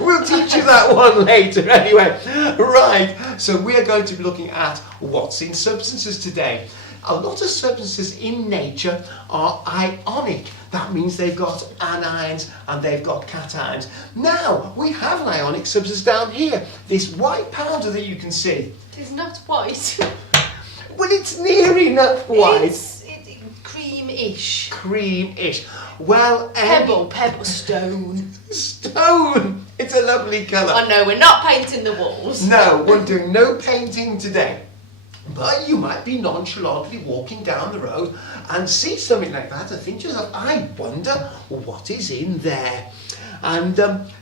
We'll teach you that one later anyway. Right, so we are going to be looking at what's in substances today. A lot of substances in nature are ionic. That means they've got anions and they've got cations. Now, we have an ionic substance down here. This white powder that you can see. It's not white. Well, it's near enough white. It's cream-ish. Cream-ish. Well, Pebble, stone. Stone! It's a lovely colour. Oh no, we're not painting the walls. No, we're doing no painting today. But you might be nonchalantly walking down the road and see something like that and think to yourself, I wonder what is in there. And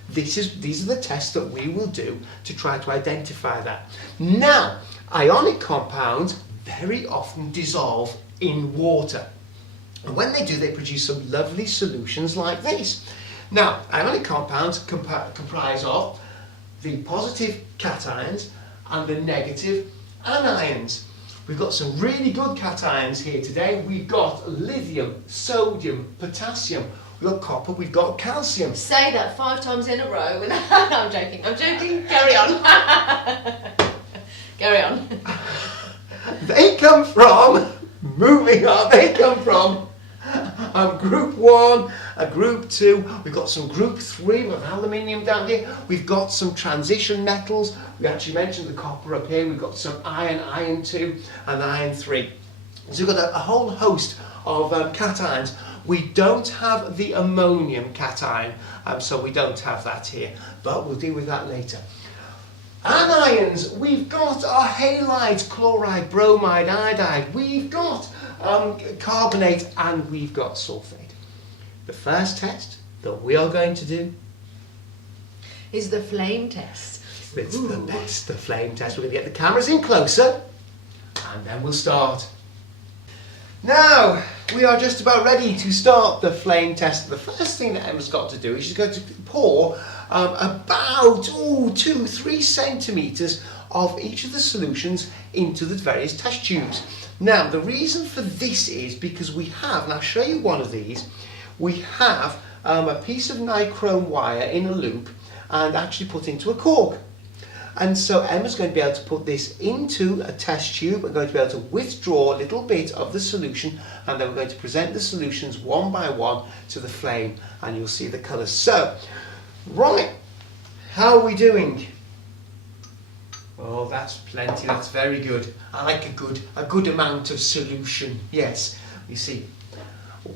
these are the tests that we will do to try to identify that. Now, ionic compounds very often dissolve in water. And when they do, they produce some lovely solutions like this. Now, ionic compounds comprise of the positive cations and the negative anions. We've got some really good cations here today. We've got lithium, sodium, potassium. We've got copper, we've got calcium. Say that 5 times in a row. No, I'm joking. Carry on. Carry on. They come from, moving on, they come from group 1, group 2, we've got some group 3 with aluminium down here, we've got some transition metals, we actually mentioned the copper up here, we've got some iron 2 and iron 3. So we've got a whole host of cations. We don't have the ammonium cation, so we don't have that here, but we'll deal with that later. Anions, we've got our halides, chloride, bromide, iodide, we've got carbonate, and we've got sulfate. The first test that we are going to do is the flame test. It's the best, the flame test. We're going to get the cameras in closer and then we'll start. Now, we are just about ready to start the flame test. The first thing that Emma's got to do is she's going to pour about 2-3 centimetres of each of the solutions into the various test tubes. Now, the reason for this is because we have, and I'll show you one of these, we have a piece of nichrome wire in a loop and actually put into a cork. And so Emma's going to be able to put this into a test tube. We're going to be able to withdraw a little bit of the solution, and then we're going to present the solutions one by one to the flame, and you'll see the colours. So, right, how are we doing? Oh, that's plenty, that's very good. I like a good amount of solution, yes. You see,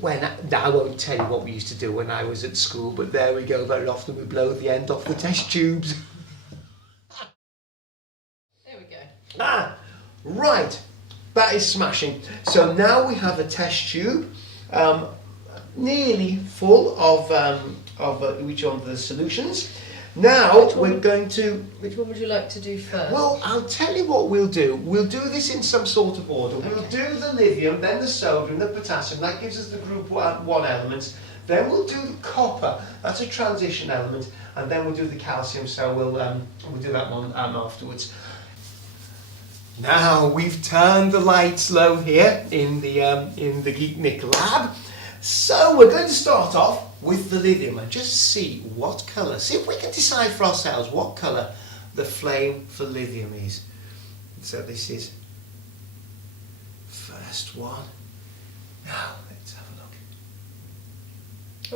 I won't tell you what we used to do when I was at school, but there we go, very often we blow the end off the test tubes. There we go. Right, that is smashing. So now we have a test tube, nearly full of each one of the solutions. Now we're going to... Which one would you like to do first? Well, I'll tell you what we'll do. We'll do this in some sort of order. Okay. We'll do the lithium, then the sodium, the potassium. That gives us the group 1 elements. Then we'll do the copper. That's a transition element. And then we'll do the calcium. So we'll do that one afterwards. Now we've turned the lights low here in the Geeknik lab. So we're going to start off with the lithium and just see what colour, see if we can decide for ourselves what colour the flame for lithium is. So this is first one. Now let's have a look.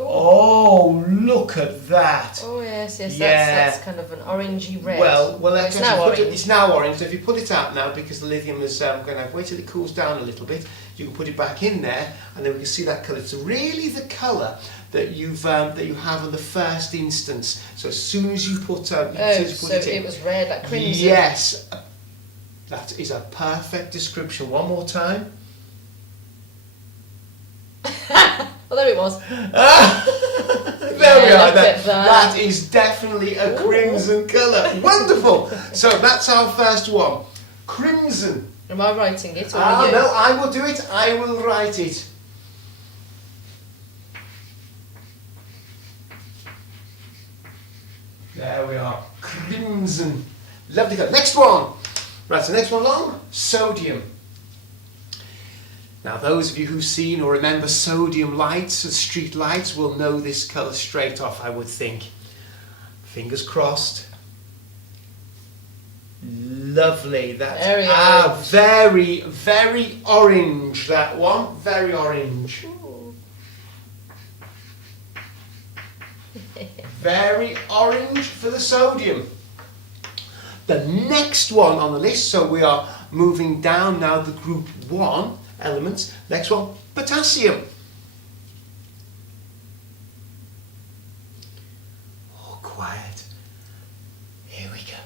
Oh, look at that. Oh yes, Yeah. That's kind of an orangey red. Well, it's now orange. It's now orange. So if you put it out now, because the lithium is going to wait till it cools down a little bit, you can put it back in there, and then we can see that colour. It's really the colour that you have in the first instance. So as soon as you put, it was red, like crimson. Yes, that is a perfect description. One more time. Well, there it was. There we are. That is definitely a crimson colour. Wonderful. So that's our first one. Crimson. Am I writing it or you? No, I will do it. I will write it. There we are. Crimson. Lovely colour. Next one. Right, so next one along. Sodium. Now those of you who've seen or remember sodium lights and street lights will know this colour straight off, I would think. Fingers crossed. Lovely. That's very, very orange, that one. Very orange. Very orange for the sodium. The next one on the list, so we are moving down now the group 1 elements. Next one, potassium. Oh, quiet. Here we go.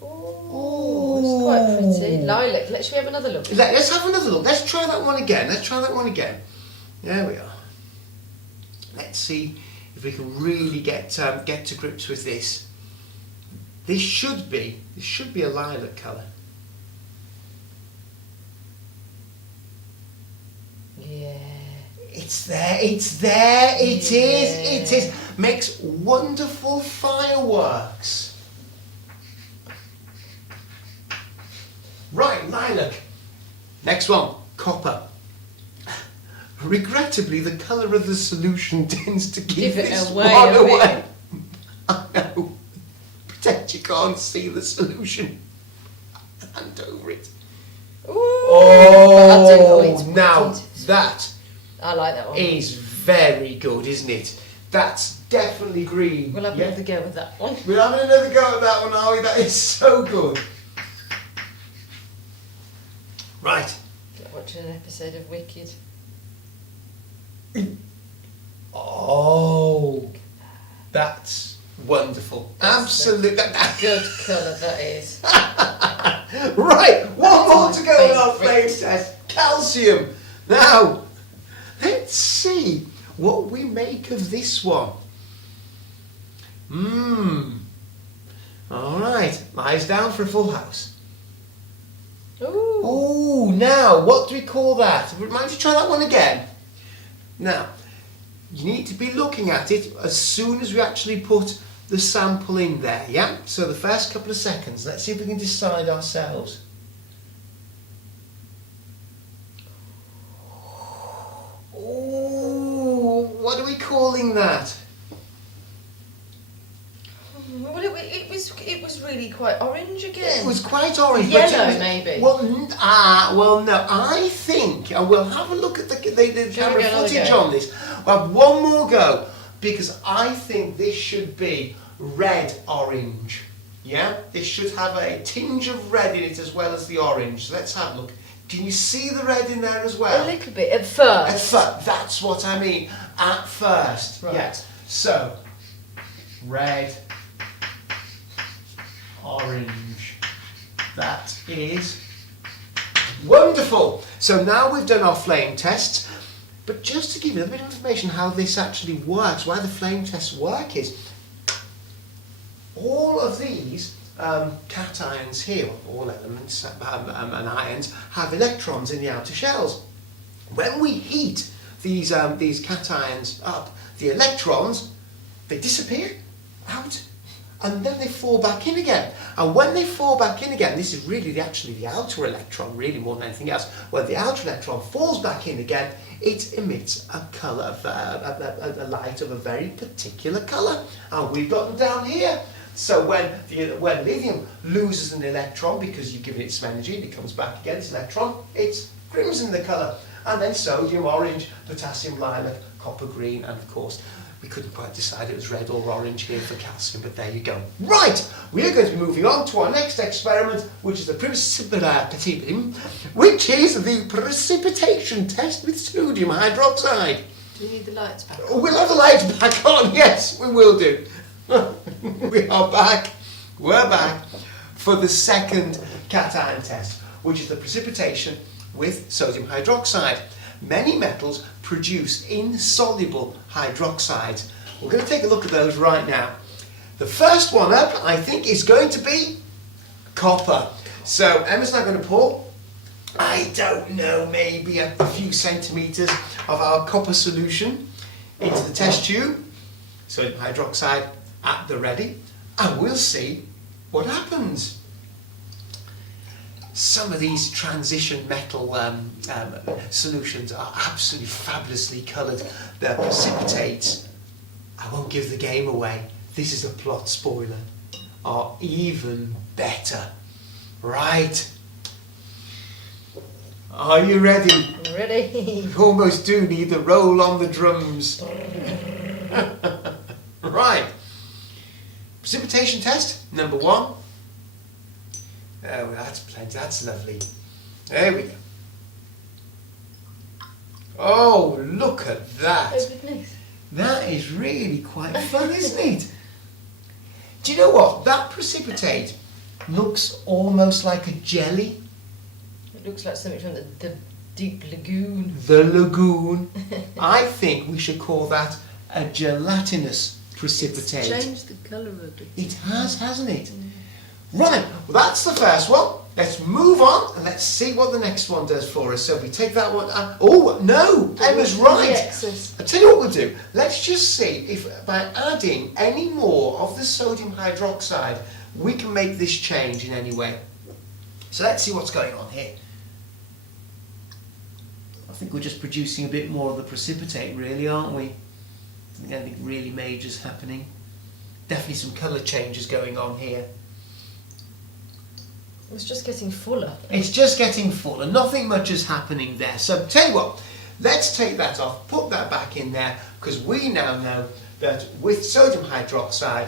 Oh, it's quite pretty. Lilac. Let's we have another look. Let's have another look. Let's try that one again. There we are. Let's see if we can really get to grips with this. This should be a lilac colour. Yeah. It is. Makes wonderful fireworks. Right, lilac. Next one, copper. Regrettably, the colour of the solution tends to give this one away. I know. Pretend you can't see the solution. Hand over it. Oh, now that I like that one. is very good, isn't it? That's definitely green. We'll have another go with that one. We're having another go at that one, are we? That is so good. Right. Watching an episode of Wicked. Oh, that's wonderful. Absolutely. Good colour that is. Right, one more to go in our flame test. Calcium. Now, let's see what we make of this one. All right, eyes down for a full house. Ooh, now, what do we call that? Mind you try that one again. Now, you need to be looking at it as soon as we actually put the sample in there, yeah? So the first couple of seconds, let's see if we can decide ourselves. Ooh, what are we calling that? Well, it was really quite orange again. It was quite orange. Yellow, maybe. Well, no. I think, and we'll have a look at the camera footage on this. We'll have one more go, because I think this should be red-orange. Yeah? This should have a tinge of red in it as well as the orange. So let's have a look. Can you see the red in there as well? A little bit, at first. At first, that's what I mean. At first, right. Yes. So, red, orange. That is wonderful. So now we've done our flame tests, but just to give you a bit of information how this actually works, why the flame tests work is, all of these cations here, all elements and ions, have electrons in the outer shells. When we heat these cations up, the electrons, they disappear out, and then they fall back in again. And when they fall back in again, this is really actually the outer electron, really more than anything else. When the outer electron falls back in again, it emits a colour, a light of a very particular colour. And we've got them down here. So when lithium loses an electron because you've given it some energy and it comes back again, this electron, it's crimson the colour. And then sodium orange, potassium lilac, copper green, and of course we couldn't quite decide it was red or orange here for calcium, but there you go. Right, we are going to be moving on to our next experiment, which is the precipitation, which is the precipitation test with sodium hydroxide. Do we need the lights back on? We'll have the lights back on, yes, we will do. We are back, we're back for the second cation test, which is the precipitation with sodium hydroxide. Many metals produce insoluble hydroxides. We're going to take a look at those right now. The first one up, I think, is going to be copper. So Emma's now going to pour, I don't know, maybe a few centimetres of our copper solution into the test tube. Sodium hydroxide at the ready, and we'll see what happens. some of these transition metal solutions are absolutely fabulously coloured. The precipitates, I won't give the game away, this is a plot spoiler, are even better. Right. Are you ready? Ready. We almost do need the roll on the drums. Right. Precipitation test, number 1. Oh, that's plenty, that's lovely. There we go. Oh, look at that. Oh, goodness. That is really quite fun, isn't it? Do you know what? That precipitate looks almost like a jelly. It looks like something from the deep lagoon. The lagoon. I think we should call that a gelatinous precipitate. It's changed the colour a bit. It has, hasn't it? Right, well that's the first one. Let's move on and let's see what the next one does for us. So if we take that one, oh no, Emma's right. Excess. I'll tell you what we'll do. Let's just see if by adding any more of the sodium hydroxide, we can make this change in any way. So let's see what's going on here. I think we're just producing a bit more of the precipitate really, aren't we? I think anything really major's happening. Definitely some colour changes going on here. It's just getting fuller. It's just getting fuller. Nothing much is happening there. So tell you what, let's take that off, put that back in there, because we now know that with sodium hydroxide,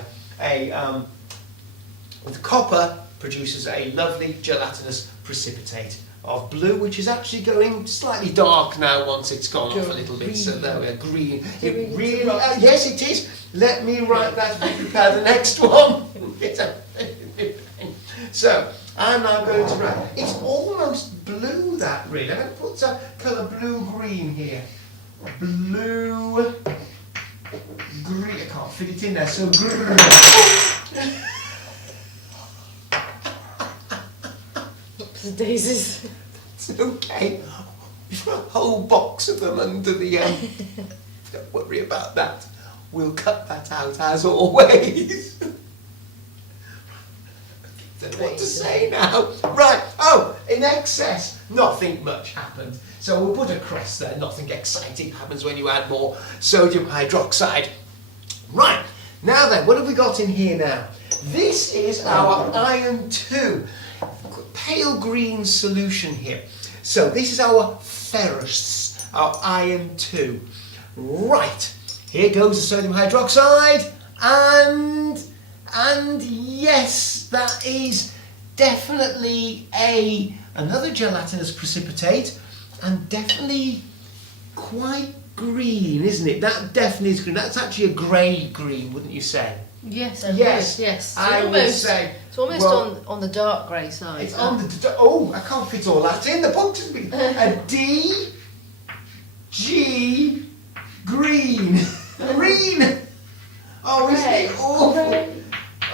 with copper produces a lovely gelatinous precipitate of blue, which is actually going slightly dark now once it's gone off a little bit. So there we are, green. It really, yes, it is. Let me write that and prepare the next one. So I'm now going to write. It's almost blue, that really. I'm going to put some colour blue-green here. Blue, green. I can't fit it in there. So green. Oops, daisies. It's okay. We've got a whole box of them under the. Don't worry about that. We'll cut that out as always. Don't know what to say now. Right. Oh, in excess, nothing much happened. So we'll put a crest there. Nothing exciting happens when you add more sodium hydroxide. Right. Now then, what have we got in here now? This is our iron 2. Pale green solution here. So this is our ferrous, our iron 2. Right. Here goes the sodium hydroxide, and yes, that is definitely another gelatinous precipitate, and definitely quite green, isn't it? That definitely is green. That's actually a grey green, wouldn't you say? Yes, Yes, yes. I would say. It's almost well, on the dark grey side. It's on the. Oh, I can't fit all that in. The box is big. A D, G, green. Green! Oh, isn't it awful?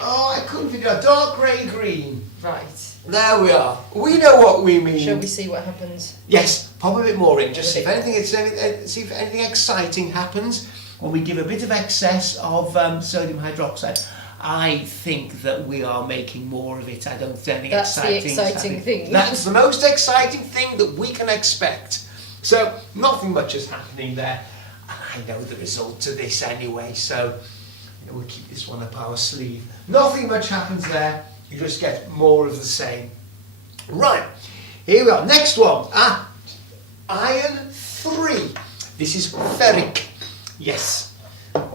Oh, I couldn't fit it. A dark grey green. Right. There we are. We know what we mean. Shall we see what happens? Yes, pop a bit more in. Just see if anything exciting happens when we give a bit of excess of sodium hydroxide. I think that we are making more of it. I don't think anything exciting. That's the exciting thing. That's the most exciting thing that we can expect. So nothing much is happening there. I know the result to this anyway, so we'll keep this one up our sleeve. Nothing much happens there, you just get more of the same. Right, here we are. Next one. Iron 3. This is ferric. Yes,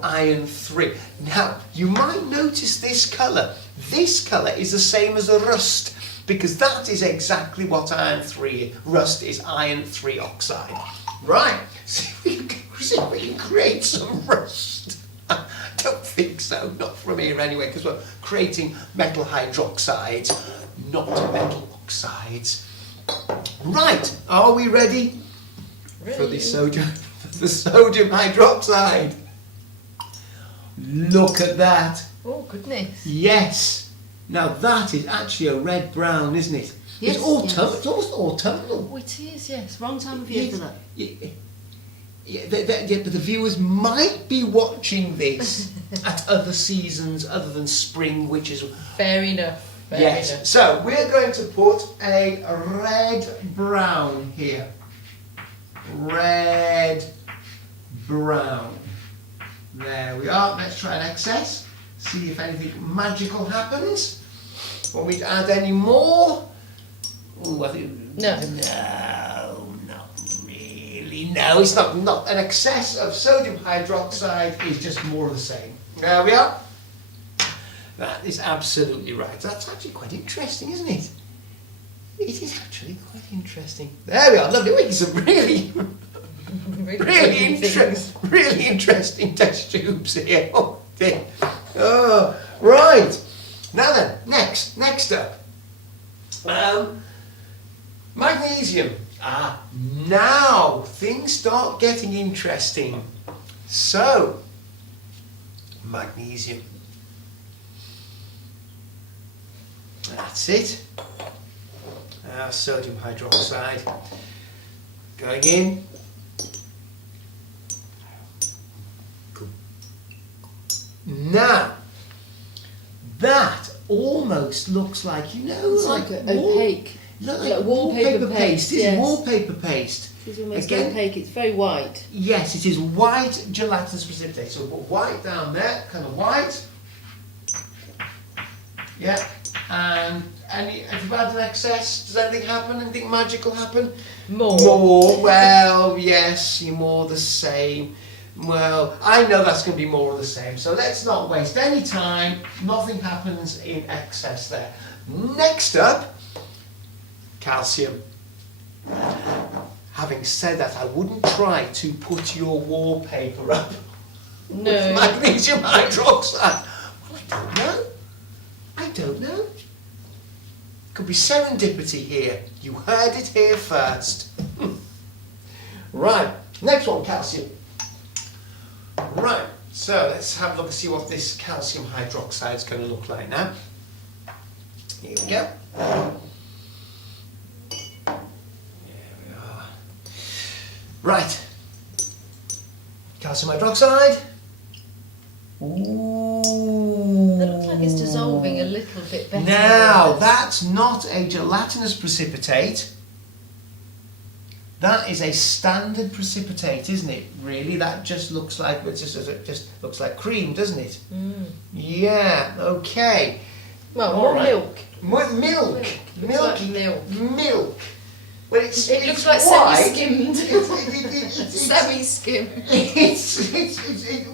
iron 3. Now, you might notice this colour. This colour is the same as a rust, because that is exactly what iron 3 is. Rust is iron 3 oxide. Right, see if we can create some rust. I don't think so, not from here anyway, because we're creating metal hydroxides, not metal oxides. Right, are we ready? For the sodium hydroxide? Look at that. Oh, goodness. Yes. Now that is actually a red-brown, isn't it? Yes, it's autumn. yes. It's almost autumnal. Oh, it is, yes. Wrong time of year for that. Yeah, but the viewers might be watching this at other seasons other than spring, which is Fair enough. Yes. So we're going to put a red-brown here. Red-brown. There we are. Let's try an excess. See if anything magical happens. Want me to add any more? Ooh, I think No. No, not really. No, it's not. An excess of sodium hydroxide is just more of the same. There we are. That is absolutely right. That's actually quite interesting, isn't it? It is actually quite interesting. There we are. Lovely. We're some really interesting test tubes here. Oh, dear. Oh, right. Now then, next up. Magnesium. Now things start getting interesting. So, magnesium. That's it. Sodium hydroxide. Going in. Cool. Now, that almost looks like, you know, It's like opaque. Like wallpaper paste, isn't it? Wallpaper paste. It's almost opaque, it's very white. Yes, it is white gelatinous precipitate. So we'll put white down there, kind of white. Yeah, and if you've had an excess, does anything happen? Anything magical happen? More, well, yes, you're more the same. Well, I know that's going to be more of the same, so let's not waste any time. Nothing happens in excess there. Next up, calcium. Having said that, I wouldn't try to put your wallpaper up with magnesium hydroxide. Well, I don't know. Could be serendipity here. You heard it here first. Right, next one, calcium. Right, so let's have a look and see what this calcium hydroxide is going to look like now. Here we go. There we are. Right. Calcium hydroxide. Ooh. That looks like it's dissolving a little bit better. Now, that's not a gelatinous precipitate. That is a standard precipitate, isn't it? Really, that just looks like it just looks like cream, doesn't it? Yeah. Okay. Well, more milk. Milk. Milk. Well, It looks like white. semi-skimmed. Semi-skimmed. It's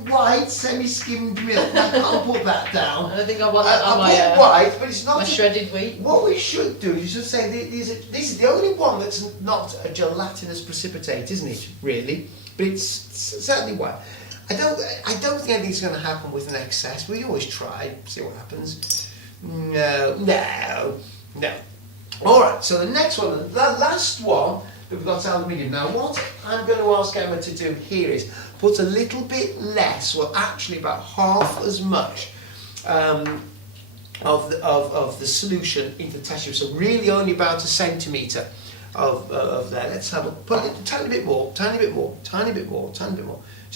white, semi-skimmed milk. I can't put that down. I think I want that on I put white, but it's not. my shredded wheat. What we should do, you should say this is the only one that's not a gelatinous precipitate, isn't it? Really, but it's certainly white. I don't think anything's going to happen with an excess. We always try, see what happens. No. All right. So the next one, the last one that we've got aluminium. Now, what I'm going to ask Emma to do here is put a little bit less, well, actually about half as much. Of the solution into the test tube, so really only about 1 centimetre of there. Let's have a put a tiny bit more, just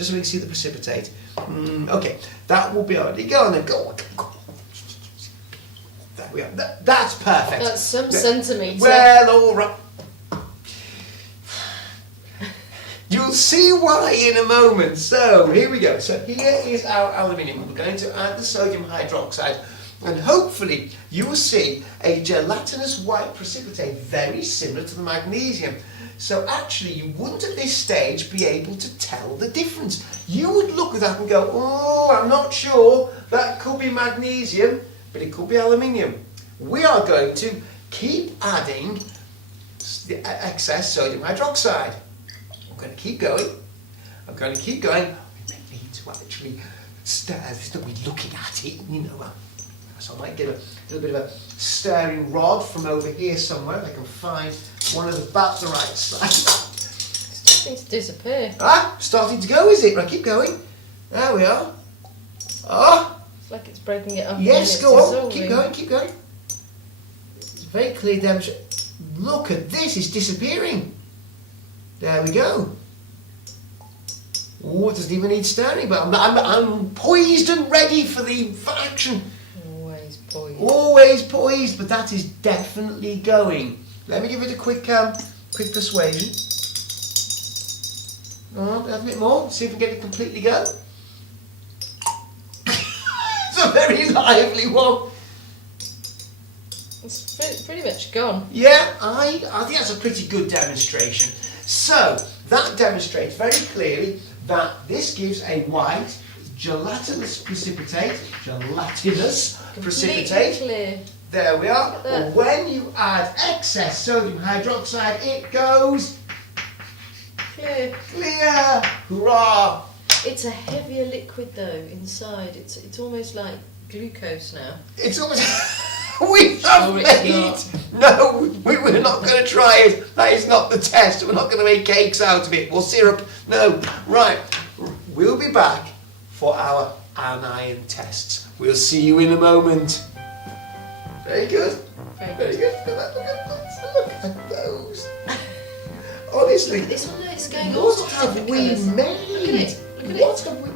so we can see the precipitate. Okay, that will be already go on then. Go. There we are. That's perfect. That's some centimetre. Well, all right. You'll see why in a moment. So here we go. So here is our aluminium. We're going to add the sodium hydroxide. And hopefully you will see a gelatinous white precipitate very similar to the magnesium. So actually you wouldn't at this stage be able to tell the difference. You would look at that and go, oh, I'm not sure, that could be magnesium, but it could be aluminium. We are going to keep adding the excess sodium hydroxide. I'm going to keep going. We may need to actually stir this, don't be looking at it, you know. So I might get a little bit of a stirring rod from over here somewhere if I can find one of about the right side. It's starting to disappear. Starting to go, is it? Right, keep going. There we are. It's like it's breaking it up. Yes, go on. Dissolving. Keep going. It's a very clear demonstration. Look at this, it's disappearing. There we go. Oh, it doesn't even need stirring, but I'm poised and ready for action. Always poised. Always poised, but that is definitely going. Let me give it a quick persuasion. A bit more, see if we can get it completely go. It's a very lively one. It's pretty much gone. Yeah, I think that's a pretty good demonstration. So, that demonstrates very clearly that this gives a white gelatinous precipitate. Gelatinous precipitate. Clear. There we are. Look at that. When you add excess sodium hydroxide, it goes Clear. clear. Hurrah! It's a heavier liquid though inside. It's almost like glucose now. It's almost. We have Sure it's made. No, we're not going to try it. That is not the test. We're not going to make cakes out of it or syrup. No. Right. We'll be back for our anion tests. We'll see you in a moment. Very good. Very good. Look at those. Honestly. Look at this one. It's going all What sorts of have different we colours. made? Look at it. Look at What it. have we?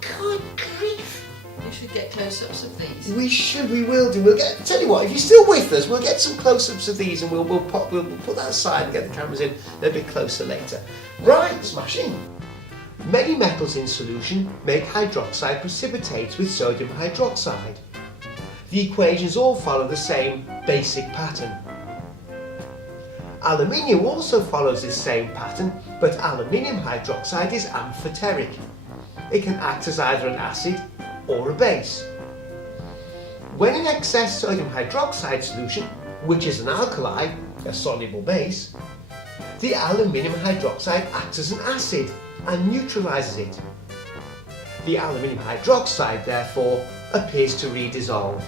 Good grief. You should get close-ups of these. We should. We will do. We'll get. Tell you what. If you're still with us, we'll get some close-ups of these, and we'll put that aside and get the cameras in a little bit closer later. Right. Smashing. Many metals in solution make hydroxide precipitates with sodium hydroxide. The equations all follow the same basic pattern. Aluminium also follows this same pattern, but aluminium hydroxide is amphoteric. It can act as either an acid or a base. When in excess sodium hydroxide solution, which is an alkali, a soluble base, the aluminium hydroxide acts as an acid and neutralizes it. The aluminium hydroxide, therefore, appears to redissolve.